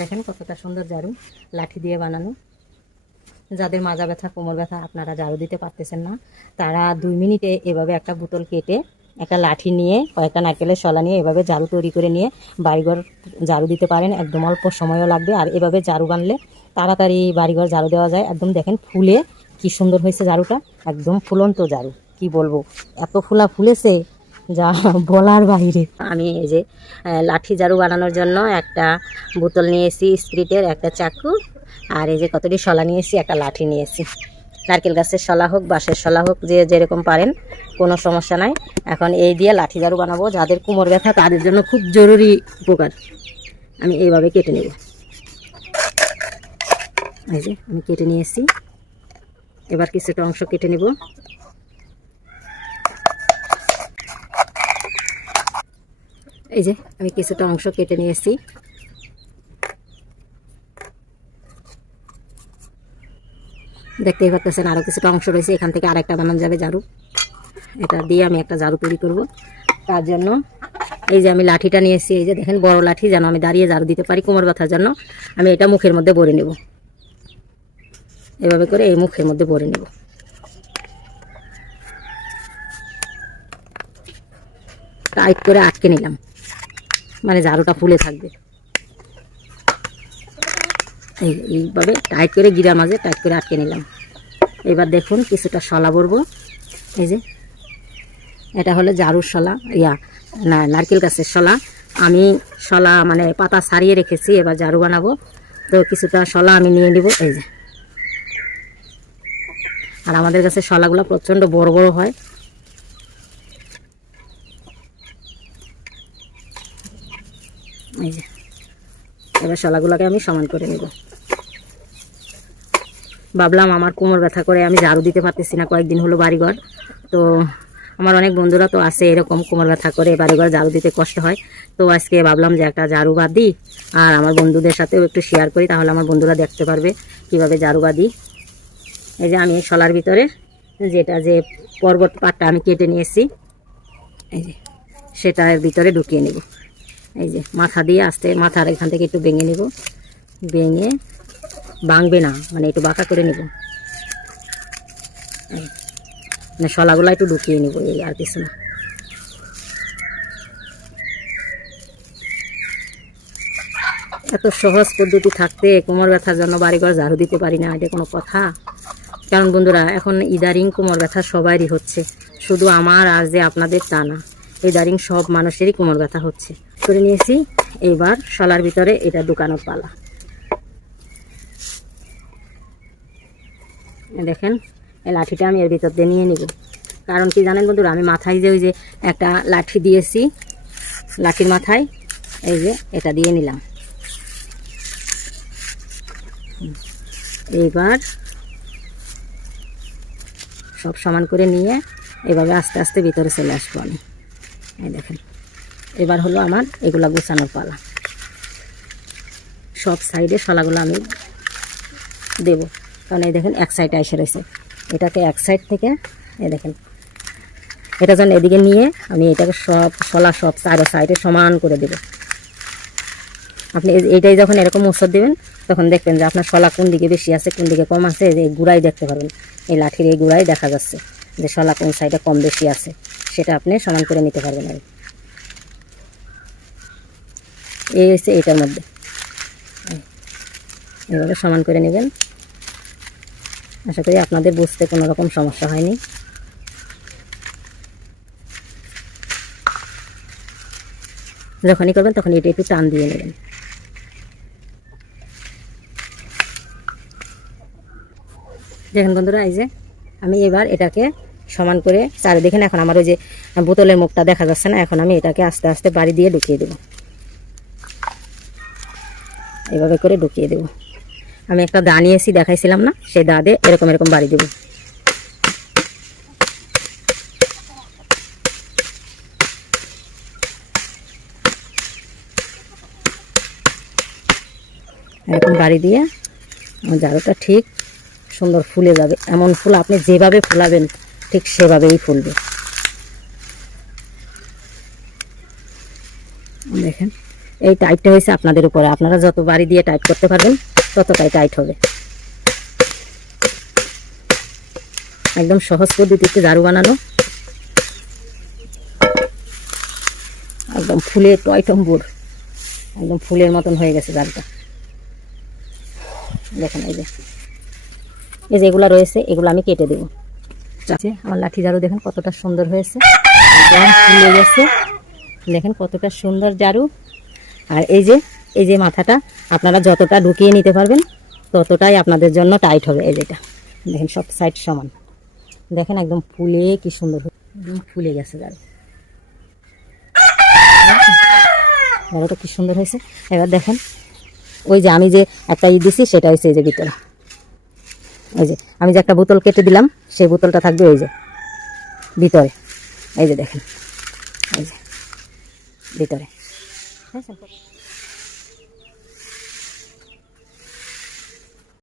দেখেন কতটা সুন্দর ঝাড়ু, লাঠি দিয়ে বানানো। যাদের মাজা ব্যথা, কোমর ব্যথা, আপনারা ঝাড়ু দিতে পারতেছেন না, তারা 2 মিনিটে এভাবে একটা বোতল কেটে একটা লাঠি নিয়ে কয়েকটা নারকেলের শলা নিয়ে এভাবে ঝাড়ু তৈরি করে নিয়ে বাড়িঘর ঝাড়ু দিতে পারেন। একদম অল্প সময়ও লাগবে। আর এভাবে ঝাড়ু বানলে তাড়াতাড়ি বাড়িঘর ঝাড়ু দেওয়া যায়। একদম দেখেন ফুলে কি সুন্দর হয়েছে ঝাড়ুটা, একদম ফুলন্ত ঝাড়ু। কি বলবো, এত ফুলা ফুলেছে যা বলার বাইরে। আমি এই যে লাঠি ঝাড়ু বানানোর জন্য একটা বোতল নিয়েছি স্পিরিটের, একটা চাকু, আর এই যে কতটি শলা নিয়েছি, একটা লাঠি নিয়েছি। নারকেল গাছের শলা হোক, বাঁশের শলা হোক, যে যেরকম পারেন, কোনো সমস্যা নাই। এখন এই দিয়ে লাঠি ঝাড়ু বানাবো। যাদের কোমর ব্যথা তাদের জন্য খুব জরুরি উপকার। আমি এইভাবে কেটে নেব। এই যে আমি কেটে নিয়েছি, এবার কিছুটা অংশ কেটে নেব। এই যে আমি কিছুটা অংশ কেটে নিয়েছি। দেখতেই পাচ্ছেন আরও কিছুটা অংশ রয়েছে, এখান থেকে আরেকটা বানানো যাবে ঝাড়ু। এটা দিয়ে আমি একটা ঝাড়ু তৈরি করব। তার জন্য এই যে আমি লাঠিটা নিয়েছি, এই যে দেখেন বড় লাঠি, যেন আমি দাঁড়িয়ে ঝাড়ু দিতে পারি কোমর ব্যথার জন্য। আমি এটা মুখের মধ্যে ভরে নেব, এভাবে করে এই মুখের মধ্যে ভরে নেব। টাইট করে আটকে নিলাম, মানে ঝাড়ুটা ফুলে থাকবে। এইভাবে টাইট করে গিরার মাঝে টাইট করে আটকে নিলাম। এবার দেখুন কিছুটা শলা ভরবো। এই যে এটা হলো ঝাড়ুর শলা, না নারকেল গাছের শলা। আমি শলা মানে পাতা ছাড়িয়ে রেখেছি, এবার ঝাড়ু বানাবো। তো কিছুটা শলা আমি নিয়ে নিব। এই যে, আর আমাদের কাছে শলাগুলো প্রচণ্ড বড় বড় হয়। এই যে এবার শলাগুলোকে আমি সমান করে নেব। ভাবলাম আমার কোমর ব্যথা করে আমি ঝাড়ু দিতে পারতেছি না, কয়েকদিন হলো বাড়িঘর। তো আমার অনেক বন্ধুরা তো আছে এরকম, কোমর ব্যথা করে বাড়িঘর ঝাড়ু দিতে কষ্ট হয়। তো আজকে ভাবলাম যে একটা ঝাড়ু বাদ দিই, আর আমার বন্ধুদের সাথেও একটু শেয়ার করি, তাহলে আমার বন্ধুরা দেখতে পারবে কিভাবে ঝাড়ু বাঁধি। এই যে আমি শলার ভিতরে যেটা যে পর্বত পাটটা আমি কেটে নিয়েছি, এই যে সেটার ভিতরে ঢুকিয়ে নেব। এই যে মাথা দিয়ে আস্তে মাথার এখান থেকে একটু ভেঙে নেব, ভেঙে ভাঙবে না, মানে একটু বাঁকা করে নেব। মানে শলাগুলো একটু ঢুকিয়ে নেব, এই আর কিছু না। এত সহজ পদ্ধতি থাকতে কোমর ব্যথার জন্য বাড়িঘর ঝাড়ু দিতে পারি না, এটা কোনো কথা? কারণ বন্ধুরা, এখন ইদারিং কোমর ব্যথা সবারই হচ্ছে, শুধু আমার আর যে আপনাদের তা না, ইদারিং সব মানুষেরই কোমর ব্যথা হচ্ছে। করে নিয়েছি, এইবার শলার ভিতরে এটা ঢুকানোর পালা। দেখেন এই লাঠিটা আমি এর ভিতর দিয়ে নিয়ে নিব। কারণ কি জানেন বন্ধুরা, আমি মাথায় যে ওই যে একটা লাঠি দিয়েছি, লাঠির মাথায় এই যে এটা দিয়ে নিলাম। এইবার সব সমান করে নিয়ে এভাবে আস্তে আস্তে ভিতরে চলে আসবো আমি। এই দেখেন এবার হলো আমার এগুলা গুছানোর পালা। সব সাইডে শলাগুলো আমি দেব, কারণ এই দেখেন এক সাইডে এসে রয়েছে, এটাকে এক সাইড থেকে এই দেখেন এটা যেন এদিকে নিয়ে আমি এটাকে সব শলা সব চারো সাইডে সমান করে দেব। আপনি এইটাই যখন এরকম মোচড় দেবেন, তখন দেখবেন যে আপনার শলা কোন দিকে বেশি আছে, কোন দিকে কম আছে। এই গুড়াই দেখতে পারবেন, এই লাঠির এই গুড়াই দেখা যাচ্ছে যে শলা কোন সাইডে কম বেশি আছে, সেটা আপনি সমান করে নিতে পারবেন। আর এই হচ্ছে এটার মধ্যে, এভাবে সমান করে নেবেন। আশা করি আপনাদের বুঝতে কোনো রকম সমস্যা হয়নি। যখনই করবেন তখন এটা একটু টান দিয়ে নেবেন। দেখেন বন্ধুরা, এই যে আমি এবার এটাকে সমান করে চারিদিকে, এখন আমার ওই যে বোতলের মুখটা দেখা যাচ্ছে না, এখন আমি এটাকে আস্তে আস্তে বাড়ি দিয়ে ঢুকিয়ে দেব। এভাবে করে ঢুকিয়ে দেব। আমি একটা দা নিয়েছি, দেখাইছিলাম না, সেই দা দিয়ে এরকম এরকম বাড়ি দেব। এরকম বাড়ি দিয়ে ঝাড়ুটা ঠিক সুন্দর ফুলে যাবে। এমন ফুল আপনি যেভাবে ফুলাবেন ঠিক সেভাবেই ফুলবে। দেখেন এই টাইটটা হয়েছে আপনাদের উপরে, আপনারা যত বাড়ি দিয়ে টাইট করতে পারবেন ততটাই টাইট হবে। একদম সহজ পদ্ধতিতে ঝাড়ু বানানো, একদম ফুলে টয়টম্বুর, একদম ফুলের মতন হয়ে গেছে ঝাড়ুটা। দেখেন এই যে এগুলা রয়েছে, এগুলো আমি কেটে দেবো। আমার লাঠি ঝাড়ু দেখেন কতটা সুন্দর হয়েছে, একদম ফুলে গেছে। দেখেন কতটা সুন্দর ঝাড়ু। আর এই যে মাথাটা আপনারা যতটা ঢুকিয়ে নিতে পারবেন ততটাই আপনাদের জন্য টাইট হবে। এই যেটা দেখেন সব সাইড সমান, দেখেন একদম ফুলে কি সুন্দর, একদম ফুলে গেছে ঝাড়ুটা কি সুন্দর হয়েছে। এবার দেখেন ওই যে আমি যে একটা দিছি সেটা হয়েছে এই যে ভিতরে, এই যে আমি যে একটা বোতল কেটে দিলাম সেই বোতলটা থাকবে এই যে ভিতরে। এই যে দেখেন এই যে ভিতরে।